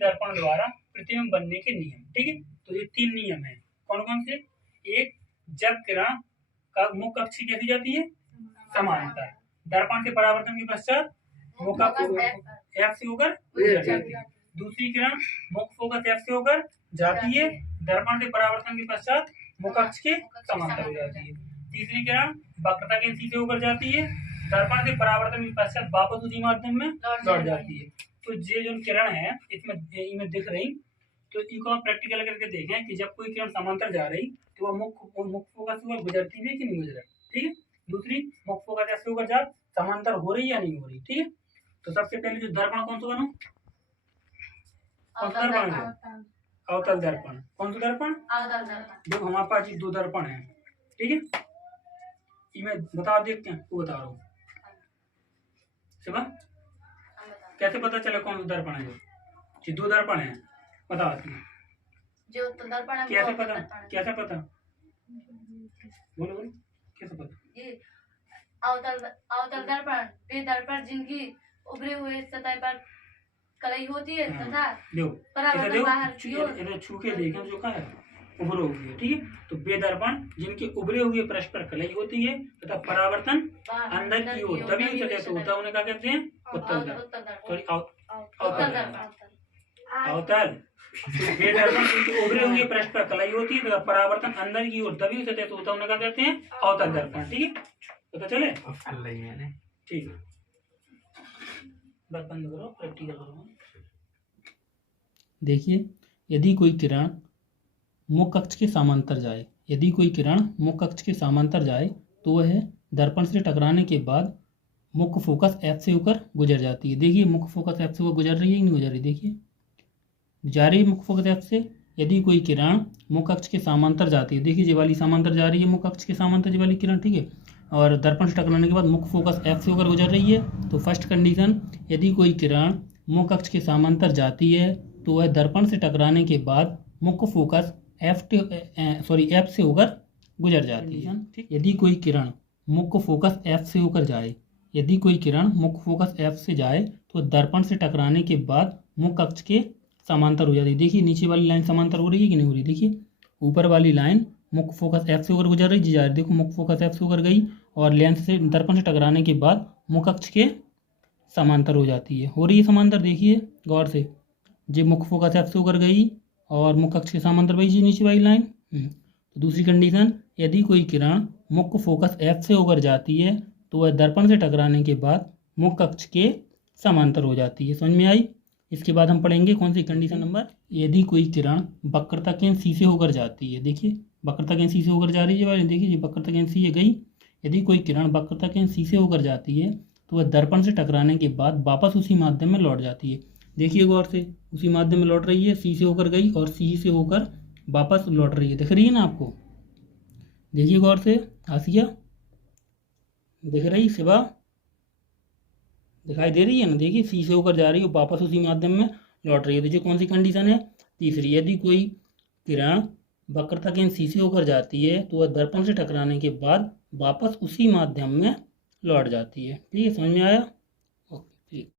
दर्पण द्वारा प्रतिबिंब बनने के नियम। ठीक है, तो ये 3 नियम है। कौन कौन से? एक, जब किरण का मुख्य अक्ष कैसी जाती है? समांतर। दर्पण के परावर्तन के पश्चात मुख्य एफ से होकर गुजर जाती है। दूसरी किरण मुख्य फोकस एफ से होकर जाती है, दर्पण के परावर्तन के पश्चात मुख्य अक्ष के समांतर हो जाती है। तीसरी किरण वक्रता के सी से होकर जाती है, दर्पण के परावर्तन के पश्चात वापस उसी माध्यम में लौट जाती है। तो ये जो किरण है इसमें दिख रही, तो इसको आप प्रैक्टिकल करके देखें कि जब कोई किरण समांतर जा रही तो वह मुख्य फोकस से गुजरती है कि नहीं गुजर रही। ठीक है, दूसरी मुख्य फोकस ऐसे होकर जा समांतर हो रही या नहीं हो रही। ठीक है, तो सबसे पहले जो दर्पण कौन सा बनो? कौन सा दर्पण है? अवतल दर्पण। कौन सा दर्पण? अवतल दर्पण। देखो हमारे पास 2 दर्पण है। ठीक है, इन्हें बता देखते हैं, वो बता रहा हूँ। शिवा, कैसे पता चला कौन सा दर्पण है? जो 2 दर्पण है, बता जो दर्पण है कैसे पता? कैसे पता? बोलो बोलो, कैसे पता? अवतल दर्पण वे दर्पण जिनकी उभरे हुए सतह पर कलई होती है तथा परावर्तन बाहर की ओर छू के देखें जो क्या है, उभरे हुए। ठीक है, तो बेदर्पण जिनके उभरे हुए पृष्ठ पर कलई होती है तथा परावर्तन अंदर की ओर तभी होता है, उन्हें क्या कहते हैं? उत्तल दर्पण। सॉरी, अवतल दर्पण। अवतल बेदर्पण जिनके उभरे हुए पृष्ठ पर कलई होती है तथा परावर्तन अंदर की ओर तभी होता है, उन्हें क्या कहते हैं? अवतल दर्पण। ठीक है, पता चले? ठीक है, बंद करो, प्रैक्टिकल करो। देखिए, यदि कोई किरण मुख्य अक्ष के समांतर जाए, यदि कोई किरण मुख्य अक्ष के समांतर जाए तो वह दर्पण से टकराने के बाद मुख्य फोकस एफ से होकर गुजर जाती है। देखिए मुख्य फोकस एफ से होकर गुजर रही है कि नहीं गुजर रही? देखिए जा रही है मुख्य फोकस एफ से। यदि कोई किरण मुख्य अक्ष के समांतर जाती है, देखिए ये वाली समांतर जा रही है, मुख्य अक्ष के समांतर ये वाली किरण। ठीक है, और दर्पण से टकराने के बाद मुख्य फोकस एफ से होकर गुजर रही है, तो फर्स्ट कंडीशन, यदि कोई किरण मुख्य अक्ष के समांतर जाती है तो वह दर्पण से टकराने के बाद मुख्य फोकस एफ से होकर गुजर जाती है। ठीक, यदि कोई किरण मुख्य फोकस एफ से होकर जाए, यदि कोई किरण मुख्य फोकस एफ से जाए तो दर्पण से टकराने के बाद मुख्य अक्ष के समांतर हो जाती है। देखिए नीचे वाली लाइन समांतर हो रही है कि नहीं हो रही? देखिए ऊपर वाली लाइन मुख्य फोकस एफ से होकर गुजर रही जी जा रही, देखो मुख्य फोकस एफ से होकर गई और लेंस से दर्पण से टकराने के बाद मुख्य अक्ष के समांतर हो जाती है। हो रही है समांतर, देखिए गौर से, जी मुख्य फोकस एफ से होकर गई और मुख्य अक्ष के समांतर वही जी नीचे वाली लाइन। तो दूसरी कंडीशन, यदि कोई किरण मुख्य फोकस एफ से होकर जाती है तो वह दर्पण से टकराने के बाद मुख्य अक्ष के समांतर हो जाती है। समझ में आई? इसके बाद हम पढ़ेंगे कौन सी कंडीशन नंबर, यदि कोई किरण वक्रता केंद्र सी से होकर जाती है। देखिए वक्रता केंद्र सी से होकर जा रही है, देखिए ये वक्रता केंद्र सी है गई। यदि कोई किरण वक्रता केंद्र सी से होकर जाती है तो वह दर्पण से टकराने के बाद वापस उसी माध्यम में लौट जाती है। देखिए गौर से, उसी माध्यम में लौट रही है, सी से होकर गई और सी से होकर वापस लौट रही है। दिख रही है ना आपको? देखिए गौर से, आसिया दिख रही? शिवा दिखाई दे रही है ना? देखिए सी से होकर जा रही है, वापस उसी माध्यम में लौट रही है। तो ये कौन सी कंडीशन है? तीसरी, यदि कोई किरण वक्रता केंद्र सी से होकर जाती है तो वह दर्पण से टकराने के बाद वापस उसी माध्यम में लौट जाती है। ठीक है, समझ में आया?